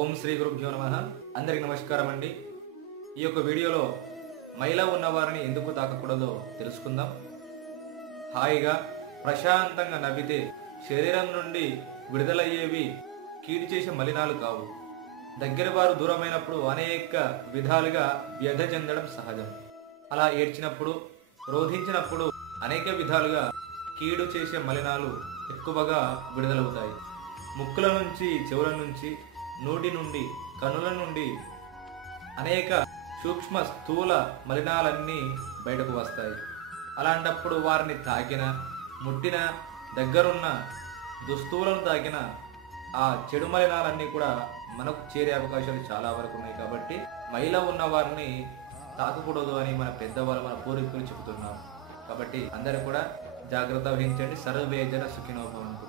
ఓం శ్రీ గురుభ్యో నమః. అందరికి నమస్కారం అండి. ఈ యొక్క వీడియోలో మైల ఉన్న వారిని ఎందుకు తాకకూడదో తెలుసుకుందాం. హాయిగా ప్రశాంతంగా నవ్వితే శరీరం నుండి విడుదలయ్యేవి కీడు చేసే మలినాలు కావు. దగ్గర వారు దూరమైనప్పుడు అనేక విధాలుగా వ్యధ చెందడం సహజం. అలా ఏడ్చినప్పుడు, రోధించినప్పుడు అనేక విధాలుగా కీడు చేసే మలినాలు ఎక్కువగా విడుదలవుతాయి. ముక్కుల నుంచి, చెవుల నుంచి, నోటి నుండి, కనుల నుండి అనేక సూక్ష్మ స్థూల మలినాలన్నీ బయటకు వస్తాయి. అలాంటప్పుడు వారిని తాకిన, ముట్టిన, దగ్గరున్న దుస్తువులను తాకిన ఆ చెడు మలినాలన్నీ కూడా మనకు చేరే అవకాశాలు చాలా వరకు ఉన్నాయి. కాబట్టి మైల ఉన్న వారిని తాకకూడదు అని మన పెద్దవాళ్ళు, మన పూర్వీకులు చెబుతున్నారు. కాబట్టి అందరూ కూడా జాగ్రత్త వహించండి. సర్వే జన సుఖినో భవంతు.